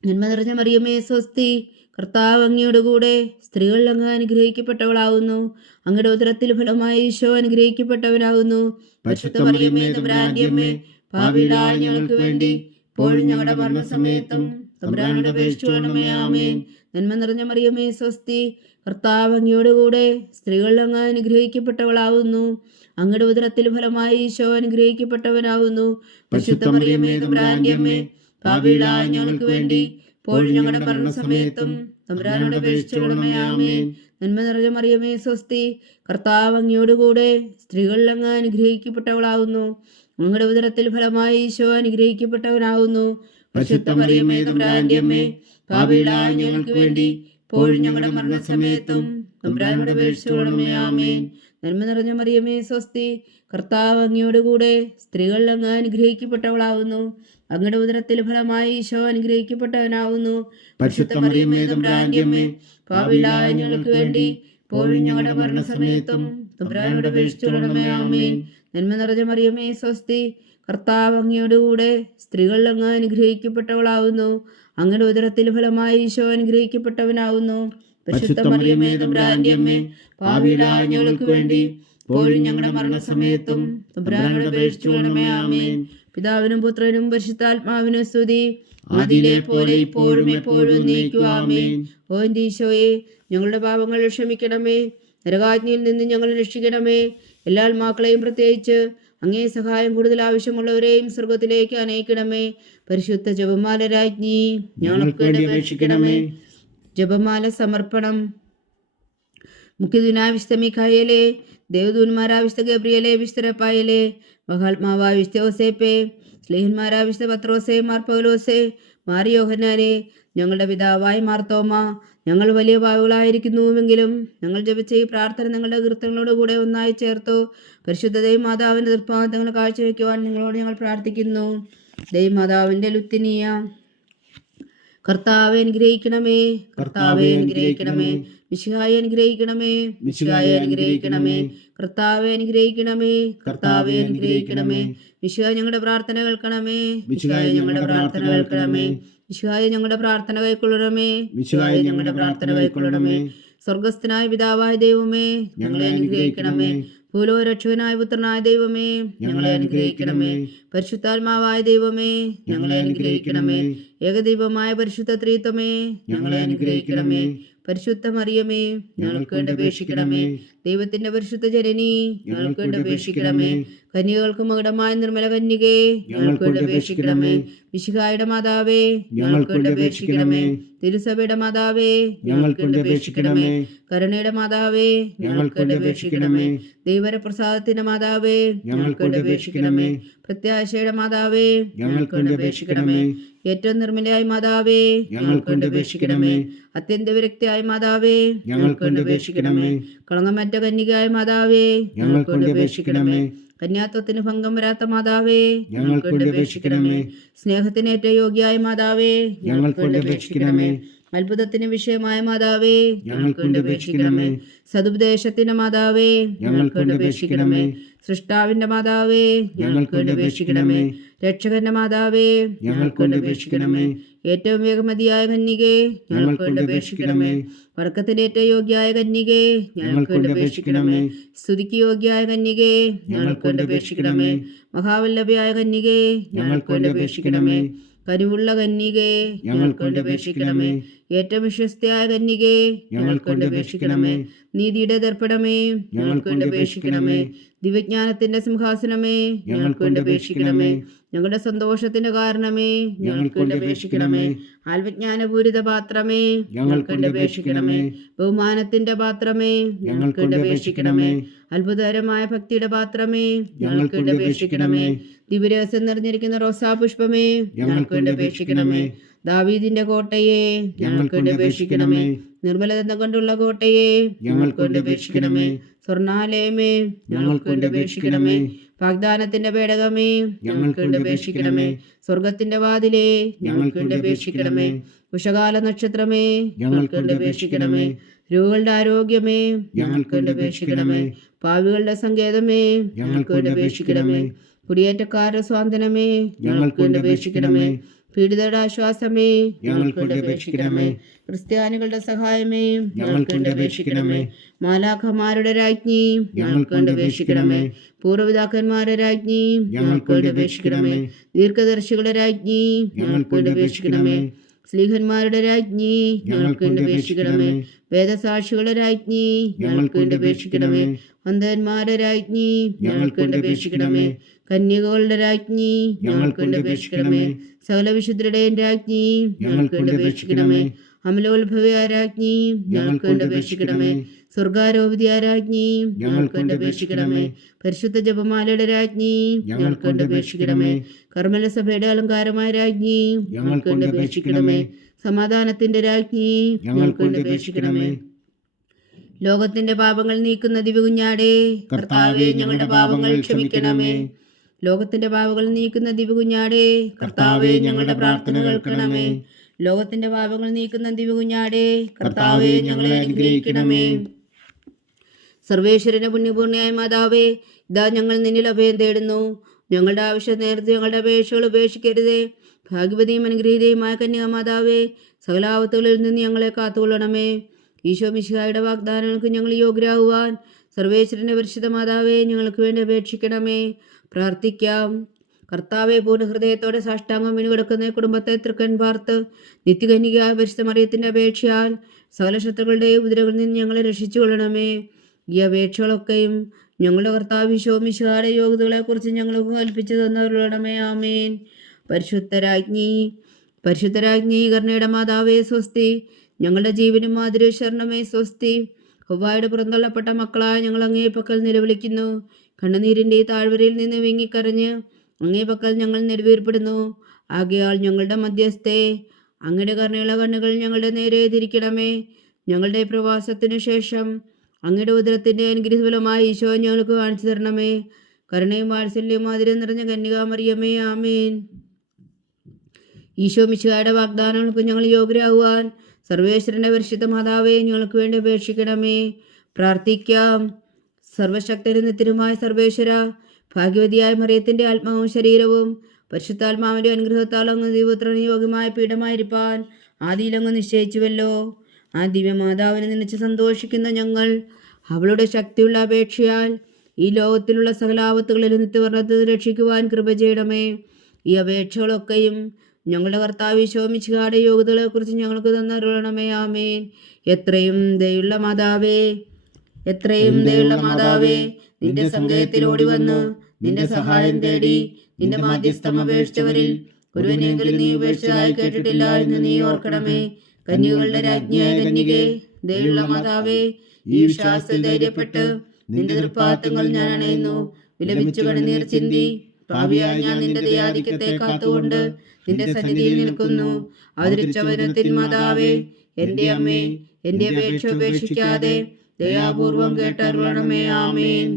നന്മ നിറഞ്ഞ മറിയമേ സ്വസ്തി കർത്താവ് അങ്ങയോടുകൂടെ സ്ത്രീകൾ അങ്ങ് അനുഗ്രഹിക്കപ്പെട്ടവളാവുന്നു. അങ്ങയുടെ ഉദരത്തിൽ ഫലമായി ഈശോ അനുഗ്രഹിക്കപ്പെട്ടവനാവുന്നു. പരിശുദ്ധ മറിയമ്മേ തമ്പുരാന്റെ അമ്മേ പാപികളായ ഞങ്ങൾക്ക് വേണ്ടി ഇപ്പോഴും ഞങ്ങളുടെ മരണസമയത്തും തമ്പുരാനോട് അപേക്ഷിച്ചുകൊള്ളണമേ ആമേൻ. നന്മ നിറഞ്ഞ മറിയമേ സ്വസ്തി. കർത്താവ് അങ്ങയോടുകൂടെ സ്ത്രീകൾ അങ്ങ് അനുഗ്രഹിക്കപ്പെട്ടവളാവുന്നു. അങ്ങയുടെ ഉദരത്തിൽ ഫലമായി ഈശോ അനുഗ്രഹിക്കപ്പെട്ടവനാവുന്നു. പരിശുദ്ധ മറിയമേ തമ്പുരാന്റെ അമ്മേ ഞങ്ങൾക്ക് വേണ്ടി ഇപ്പോഴും ഞങ്ങളുടെ മരണസമയത്തും തമ്പുരാനോട് അപേക്ഷിച്ചുകൊള്ളണമേ ആമേൻ. നന്മ നിറഞ്ഞ മറിയമേ സ്വസ്തി. കർത്താവ് അങ്ങയോടുകൂടെ സ്ത്രീകൾ അങ്ങ് അനുഗ്രഹിക്കപ്പെട്ടവളാകുന്നു അങ്ങയുടെ ഉദരത്തിൽ ഫലമായി ഈശോ അനുഗ്രഹിക്കപ്പെട്ടവനാകുന്നു. പരിശുദ്ധ മറിയമേ തമ്പുരാന്റെ അമ്മേ പാപികളായ ഞങ്ങൾക്ക് വേണ്ടി ഇപ്പോഴും ഞങ്ങളുടെ മരണസമയത്തും തമ്പുരാനോട് അപേക്ഷിച്ചുകൊള്ളണമേ ആമേൻ. നന്മ നിറഞ്ഞ മറിയമേ സ്വസ്തി കർത്താവ് അങ്ങയോടുകൂടെ സ്ത്രീകൾ അങ്ങ് അനുഗ്രഹിക്കപ്പെട്ടവളാവുന്നു. അങ്ങയുടെ ഉദരത്തിൽ ഫലമായി ഈശോ അനുഗ്രഹിക്കപ്പെട്ടവനാകുന്നു പരിശുദ്ധ മറിയമേ തമ്പുരാന്റെ അമ്മേ പാപികളായ ഞങ്ങൾക്ക് വേണ്ടി ഇപ്പോഴും ഞങ്ങളുടെ മരണസമയത്തും തമ്പുരാനോട് അപേക്ഷിച്ചുകൊള്ളണമേ ആമേൻ. നന്മ നിറഞ്ഞ മറിയമേ സ്വസ്തി. കർത്താവ് അങ്ങയുടെ കൂടെ സ്ത്രീകൾ അങ്ങ് അനുഗ്രഹിക്കപ്പെട്ടവളാവുന്നു. അങ്ങയുടെ ഉദരത്തിൽ ഫലമായി ഈശോ അനുഗ്രഹിക്കപ്പെട്ടവനാവുന്നു. പരിശുദ്ധ മറിയമേ തമ്പുരാന്റെ അമ്മേ പാപികളായ ഞങ്ങൾക്ക് വേണ്ടി ഇപ്പോഴും ഞങ്ങളുടെ മരണസമയത്തും തമ്പുരാനോട് അപേക്ഷിച്ചുകൊള്ളണമേ ആമേൻ. പിതാവിനും പുത്രനും പരിശുദ്ധാത്മാവിനും സ്തുതി. അതിലെ പോലെ ഇപ്പോഴും എപ്പോഴും നീക്കുവാമേ ആമേൻ. ഓ എന്റെ ഈശോയെ ഞങ്ങളുടെ പാപങ്ങൾ ക്ഷമിക്കണമേ. നരകാജ്ഞയിൽ നിന്ന് ഞങ്ങൾ രക്ഷിക്കണമേ. എല്ലാ ആത്മാക്കളെയും പ്രത്യേകിച്ച് അങ്ങേ സഹായം കൂടുതൽ ആവശ്യമുള്ളവരെയും സ്വർഗത്തിലേക്ക് അനയിക്കണമേ. പരിശുദ്ധ ജപമാല രാജ്ഞി ഞങ്ങൾക്ക് വേണ്ടി അപേക്ഷിക്കണമേ. ജപമാല സമർപ്പണം. മുഖ്യദുനാ വിശുദ്ധ മിഖായേലെ വിശുദ്ധ ഗബ്രിയലെ വിശുദ്ധ റപ്പായലെ മഹാത്മാവാ വിശുദ്ധ ഓസേപ്പെ സ്ലേഹന്മാരാ വിശുദ്ധ പത്രോസെ മാർ പൗലോസെ മാറിയോഹനാനെ ഞങ്ങളുടെ പിതാവായ മാർത്തോമ ഞങ്ങൾ വലിയ പാവുകളായിരിക്കുന്നുവെങ്കിലും ഞങ്ങൾ ജപിച്ച ഈ പ്രാർത്ഥന നിങ്ങളുടെ കൃത്യങ്ങളോട് കൂടെ ഒന്നായി ചേർത്തു. പരിശുദ്ധ ദൈവമാതാവിന്റെ നിർഭാഗങ്ങൾ കാഴ്ചവെക്കുവാൻ നിങ്ങളോട് ഞങ്ങൾ പ്രാർത്ഥിക്കുന്നു. ദൈവമാതാവിന്റെ ലുത്തിനിയ കർത്താവെ അനുഗ്രഹിക്കണമേ കർത്താവെ അനുഗ്രഹിക്കണമേ വിശുഹായെ അനുഗ്രഹിക്കണമേ വിശുഹായെ അനുഗ്രഹിക്കണമേ കർത്താവെ അനുഗ്രഹിക്കണമേ കർത്താവെ അനുഗ്രഹിക്കണമേ വിശുഹ ഞങ്ങളുടെ പ്രാർത്ഥന കേൾക്കണമേ വിശുഹായ ഞങ്ങളുടെ പ്രാർത്ഥന കേൾക്കണമേ വിശുഹായ ഞങ്ങളുടെ പ്രാർത്ഥന കൈക്കൊള്ളണമേ. വിശുവായ ഞങ്ങളുടെ പ്രാർത്ഥന കൈക്കൊള്ളണമേ. സ്വർഗസ്ഥനായ പിതാവായ ദൈവമേ ഞങ്ങളെ അനുഗ്രഹിക്കണമേ. ഭൂലോരക്ഷകനായ പുത്രനായ ദൈവമേ ഞങ്ങളെ അനുഗ്രഹിക്കണമേ. പരിശുദ്ധാത്മാവായ ദൈവമേ ഞങ്ങളെ അനുഗ്രഹിക്കണമേ. ഏകദൈവമായ പരിശുദ്ധ ത്രീത്വമേ ഞങ്ങളെ അനുഗ്രഹിക്കണമേ. പരിശുദ്ധ മറിയമേ ഞങ്ങൾക്ക് വേണ്ടി അപേക്ഷിക്കണമേ. ദൈവത്തിന്റെ പരിശുദ്ധ ജനനി ഞങ്ങൾക്ക് വേണ്ടി അപേക്ഷിക്കണമേ. കന്യകൾക്ക് മകടമായ നിർമ്മല കന്യകേ ഞങ്ങൾക്ക് വേണ്ടി അപേക്ഷിക്കണമേ. വിശുഖായുടെ മാതാവേ ഞങ്ങൾക്ക് വേണ്ടി അപേക്ഷിക്കണമേ. തിരുസഭയുടെ മാതാവേ ഞങ്ങൾക്ക് വേണ്ടി അപേക്ഷിക്കണമേ. കരുണയുടെ മാതാവേ ഞങ്ങൾക്ക് വേണ്ടി അപേക്ഷിക്കണമേ. ദൈവരപ്രസാദത്തിന്റെ മാതാവേ ഞങ്ങൾക്ക് വേണ്ടി അപേക്ഷിക്കണമേ. പ്രത്യാശയുടെ മാതാവേ ഞങ്ങൾക്ക് വേണ്ടി അപേക്ഷിക്കണമേ. ഏറ്റവും നിർമ്മലയായ മാതാവേ ഞങ്ങൾക്ക് വേണ്ടി അപേക്ഷിക്കണമേ. അത്യന്ത വിരക്തിയായ മാതാവേ ഞങ്ങൾക്ക് വേണ്ടി അപേക്ഷിക്കണമേ. കളങ്കമറ്റ കന്യകയായ മാതാവേ ഞങ്ങൾക്കൊണ്ട് അപേക്ഷിക്കണമേ. കന്യാത്വത്തിന് ഭംഗം വരാത്ത മാതാവേ ഞങ്ങൾക്കൊണ്ട് അപേക്ഷിക്കണമേ. സ്നേഹത്തിന് ഏറ്റവും യോഗ്യായ മാതാവേ ഞങ്ങൾക്കൊണ്ട് അപേക്ഷിക്കണമേ. അത്ഭുതത്തിന് വിഷയമായ മാതാവേ ഞങ്ങൾക്കൊണ്ട് അപേക്ഷിക്കണമേ. സതുപദേശത്തിന്റെ മാതാവേ ഞങ്ങൾക്കൊണ്ട് അപേക്ഷിക്കണമേ. സൃഷ്ടാവിന്റെ മാതാവേ ഞങ്ങൾക്കൊണ്ട് അപേക്ഷിക്കണമേ. രക്ഷകന്റെ മാതാവേ ഞങ്ങൾക്കൊണ്ട് അപേക്ഷിക്കണമേ. ഏറ്റവും വേഗമതിയായ കന്യകേ ഞങ്ങൾക്ക് വേണ്ടി അപേക്ഷിക്കണമേ. വർക്കത്തിന് ഏറ്റവും യോഗ്യായ കന്യകേ ഞങ്ങൾക്ക് വേണ്ടി അപേക്ഷിക്കണമേ. സ്തുതിക്ക് യോഗ്യായ കന്യകേ ഞങ്ങൾക്ക് വേണ്ടി അപേക്ഷിക്കണമേ. മഹാവല്ലഭയായ കന്യകേ ഞങ്ങൾക്ക് വേണ്ടി അപേക്ഷിക്കണമേ. കരുവുള്ള കന്യകേ ഞങ്ങൾക്ക് വേണ്ടി അപേക്ഷിക്കണമേ. ഏറ്റവും വിശ്വസ്തയായ കന്യകേ ഞങ്ങൾക്ക് വേണ്ടി അപേക്ഷിക്കണമേ. നീതിയുടെ ദർപ്പണമേ ഞങ്ങൾക്ക് വേണ്ടി അപേക്ഷിക്കണമേ. ദിവ്യജ്ഞാനത്തിന്റെ സിംഹാസനമേ ഞങ്ങൾക്ക് വേണ്ടി അപേക്ഷിക്കണമേ. ഞങ്ങളുടെ സന്തോഷത്തിന് കാരണമേ ഞങ്ങൾക്ക് അപേക്ഷിക്കണമേ. ആത്മജ്ഞാനപൂരിത പാത്രമേ ഞങ്ങൾക്ക് അപേക്ഷിക്കണമേ. ബഹുമാനത്തിന്റെ പാത്രമേ ഞങ്ങൾക്ക് അപേക്ഷിക്കണമേ. അത്ഭുതകരമായ ഭക്തിയുടെ പാത്രമേ ഞങ്ങൾക്ക് അപേക്ഷിക്കണമേ. ദിവ്യരസം നിറഞ്ഞിരിക്കുന്ന റോസാപുഷ്പമേ ഞങ്ങൾക്ക് അപേക്ഷിക്കണമേ. ദാവീദിന്റെ കോട്ടയെ ഞങ്ങൾക്ക് അപേക്ഷിക്കണമേ. നിർമ്മലതം കൊണ്ടുള്ള കോട്ടയെ ഞങ്ങൾക്ക് അപേക്ഷിക്കണമേ. സ്വർണാലയമേ ഞങ്ങൾക്ക് വേണ്ടി അപേക്ഷിക്കണമേ. വാഗ്ദാനത്തിന്റെ പേടകമേ ഞങ്ങൾക്ക് വേണ്ടി അപേക്ഷിക്കണമേ. സ്വർഗത്തിന്റെ വാതിലേ ഞങ്ങൾക്ക് വേണ്ടി അപേക്ഷിക്കണമേ. ഉഷകാല നക്ഷത്രമേ ഞങ്ങൾക്ക് വേണ്ടി അപേക്ഷിക്കണമേ. രോഗികളുടെ ആരോഗ്യമേ ഞങ്ങൾക്ക് വേണ്ടി അപേക്ഷിക്കണമേ. പാവികളുടെ സങ്കേതമേ ഞങ്ങൾക്ക് വേണ്ടി അപേക്ഷിക്കണമേ. കുടിയേറ്റക്കാരുടെ സ്വാതന്ത്ര്യമേ ഞങ്ങൾക്ക് വേണ്ടി അപേക്ഷിക്കണമേ. പീഡിതരുടെ ആശ്വാസമേ ഞങ്ങൾക്ക് വേണ്ടി അപേക്ഷിക്കണമേ. ക്രിസ്ത്യാനികളുടെ സഹായമേ ഞങ്ങൾക്ക് വേണ്ടി അപേക്ഷിക്കണമേ. മാലാഖമാരുടെ രാജ്ഞി ഞങ്ങൾക്ക് വേണ്ടി അപേക്ഷിക്കണമേ. പൂർവപിതാക്കന്മാരുടെ രാജ്ഞി ഞങ്ങൾക്ക് അപേക്ഷിക്കണമേ. ദീർഘദർശികളുടെ രാജ്ഞി ഞങ്ങൾക്ക് വേണ്ടി അപേക്ഷിക്കണമേ. സ്ലീഹന്മാരുടെ രാജ്ഞി ഞങ്ങൾക്ക് വേണ്ടി അപേക്ഷിക്കണമേ. വേദസാക്ഷികളുടെ രാജ്ഞി ഞങ്ങൾക്ക് വേണ്ടി അപേക്ഷിക്കണമേ. അന്ധന്മാരുടെ രാജ്ഞി ഞങ്ങൾക്ക് വേണ്ടി അപേക്ഷിക്കണമേ. കന്യകകളുടെ രാജ്ഞി ഞങ്ങൾക്ക് വേണ്ടി അപേക്ഷിക്കണമേ. സകല വിശുദ്ധരുടെയും രാജ്ഞി ഞങ്ങൾക്ക് വേണ്ടി അപേക്ഷിക്കണമേ. അമലോത്ഭവ രാജ്ഞി ഞങ്ങൾക്ക് വേണ്ടി അപേക്ഷിക്കണമേ. സ്വർഗാരോപതി രാജ്ഞി ഞങ്ങൾക്ക് വേണ്ടി അപേക്ഷിക്കണമേ. പരിശുദ്ധ ജപമാലയുടെ രാജ്ഞി ഞങ്ങൾക്ക് വേണ്ടി അപേക്ഷിക്കണമേ. കർമ്മല സഭയുടെ അലങ്കാരമായ രാജ്ഞി ഞങ്ങൾക്ക് വേണ്ടി അപേക്ഷിക്കണമേ. സമാധാനത്തിന്റെ രാജ്ഞി ഞങ്ങൾക്ക് വേണ്ടി അപേക്ഷിക്കണമേ. ലോകത്തിന്റെ പാപങ്ങൾ നീക്കുന്ന ദിവകുഞ്ഞാടേ കർത്താവെ ഞങ്ങളുടെ പാപങ്ങൾ ക്ഷമിക്കണമേ. ലോകത്തിന്റെ പാപങ്ങൾ നീക്കുന്ന ദിവകുഞ്ഞാടേ കർത്താവെ ഞങ്ങളുടെ പ്രാർത്ഥന കേൾക്കണമേ. ലോകത്തിന്റെ പാപങ്ങൾ നീക്കുന്ന ദിവകുഞ്ഞാടേ കർത്താവെ ഞങ്ങളെ അനുഗ്രഹിക്കണമേ. സർവേശ്വരന്റെ പുണ്യപൂർണയായ മാതാവേ ഇതാ ഞങ്ങൾ നിന്നിൽ അഭയം തേടുന്നു. ഞങ്ങളുടെ ആവശ്യം നേരത്തെ ഞങ്ങളുടെ അപേക്ഷകൾ ഉപേക്ഷിക്കരുതേ. ഭാഗ്യവതിയും അനുഗ്രഹീതയുമായ കന്യാമാതാവേ സകലാവത്തുകളിൽ നിന്ന് ഞങ്ങളെ കാത്തുകൊള്ളണമേ. ഈശോ മിശിഹായുടെ വാഗ്ദാനങ്ങൾക്ക് ഞങ്ങൾ യോഗ്യരാകുവാൻ സർവേശ്വരന്റെ പരിശുദ്ധ മാതാവേ ഞങ്ങൾക്ക് വേണ്ടി അപേക്ഷിക്കണമേ. പ്രാർത്ഥിക്കാം. കർത്താവെ പൂർണ ഹൃദയത്തോടെ സാഷ്ടാംഗം വീണുകിടക്കുന്ന കുടുംബത്തെ തൃക്കൻ പാർത്ത് നിത്യകന്യകയായ പരിശുദ്ധ മറിയത്തിന്റെ അപേക്ഷയാൽ സകല ശത്രുക്കളുടെയും ഉദരകളിൽ നിന്ന് ഞങ്ങളെ രക്ഷിച്ചു കൊള്ളണമേ ഈ അപേക്ഷകളൊക്കെയും ഞങ്ങളുടെ കർത്താവ് യോഗ്യതകളെ യോഗ്യതകളെക്കുറിച്ച് ഞങ്ങൾക്ക് കൽപ്പിച്ചു തന്നവരുടമേ ആമേൻ. പരിശുദ്ധരാജ്ഞി പരിശുദ്ധരാജ്ഞി കർണയുടെ മാതാവേ സ്വസ്തി. ഞങ്ങളുടെ ജീവനും മാതിരി ശരണമേ സ്വസ്തി. ഹൊവ്വായുടെ പുറന്തള്ളപ്പെട്ട മക്കളായ ഞങ്ങൾ അങ്ങേ പക്കൽ നിലവിളിക്കുന്നു. കണ്ണുനീരിന്റെ താഴ്വരയിൽ നിന്ന് വിങ്ങിക്കരഞ്ഞ് അങ്ങേ പക്കൽ ഞങ്ങൾ നെടുവേർപ്പെടുന്നു ആകയാൾ ഞങ്ങളുടെ മധ്യസ്ഥേ അങ്ങയുടെ കരുണയുള്ള കണ്ണുകൾ ഞങ്ങളുടെ നേരെ തിരിക്കണമേ. ഞങ്ങളുടെ പ്രവാസത്തിനു ശേഷം അങ്ങയുടെ ഉദരത്തിന്റെ അനുഗ്രഹഫലമായി ഈശോ ഞങ്ങൾക്ക് കാണിച്ചു തരണമേ. കരുണയും വാത്സല്യവും ആതിരം നിറഞ്ഞ കന്യകാമറിയമേ ആമേൻ. ഈശോ മിശുകായുടെ വാഗ്ദാനങ്ങൾക്ക് ഞങ്ങൾ യോഗ്യരാകുവാൻ സർവേശ്വരന്റെ പരിശുദ്ധ മാതാവേ ഞങ്ങൾക്ക് വേണ്ടി അപേക്ഷിക്കണമേ. പ്രാർത്ഥിക്കാം. സർവശക്തരും നിത്യരുമായ സർവേശ്വര ഭാഗ്യവതിയായ മറിയത്തിന്റെ ആത്മാവും ശരീരവും പരിശുദ്ധാത്മാവിന്റെ അനുഗ്രഹത്താൽ അങ്ങ് ദൈവപുത്രന് യോഗ്യമായ പീഠമായിരിക്കാൻ ആദിയിലങ്ങ് നിശ്ചയിച്ചുവല്ലോ. ആ ദിവ്യമാതാവിനെ നിലച്ച് സന്തോഷിക്കുന്ന ഞങ്ങൾ അവളുടെ ശക്തിയുള്ള അപേക്ഷയാൽ ഈ ലോകത്തിലുള്ള സകലാപത്തുകളിൽ നിത്യവർണത്തിൽ രക്ഷിക്കുവാൻ കൃപ ചെയ്യണമേ. ഈ അപേക്ഷകളൊക്കെയും ഞങ്ങളുടെ കർത്താവ് ശോമിച്ചുകാടെ യോഗ്യതകളെക്കുറിച്ച് ഞങ്ങൾക്ക് തന്നറിയണമേ ആമേൻ. എത്രയും ദയുള്ള മാതാവേ എത്രയും ദയുള്ള മാതാവേ നിന്റെ സങ്കേതത്തിൽ ഓടി വന്ന്. നിന്റെ സഹായം തേടി. നിന്റെ മാധ്യസ്ഥം അപേക്ഷിച്ചവരിൽ ഒരുവനെങ്കിലും നീ ഉപേക്ഷിച്ചതായി കേട്ടിട്ടില്ല എന്ന് നീ ഓർക്കണമേ. കന്യകളുടെ രാജ്ഞിയായ കന്യകേ ദയുള്ള മാതാവേ ഈ വിശ്വാസത്തിൽ ധൈര്യപ്പെട്ട് നിന്റെ തൃപ്പാത്തങ്ങൾ ഞാൻ അണയുന്നു. വിലപിച്ചു കടന്നീർ ചിന്തി. ഭാവിയായി ഞാൻ നിന്റെ ദയാധിക്യത്തെ കാത്തുകൊണ്ട് നിന്റെ സന്നിധിയിൽ നിൽക്കുന്നു. അതിരിച്ചവനത്തിൻ മാതാവേ എന്റെ അമ്മേ എന്റെ അപേക്ഷ ഉപേക്ഷിക്കാതെ ദയാപൂർവം കേട്ടറിയണമേ ആമേൻ.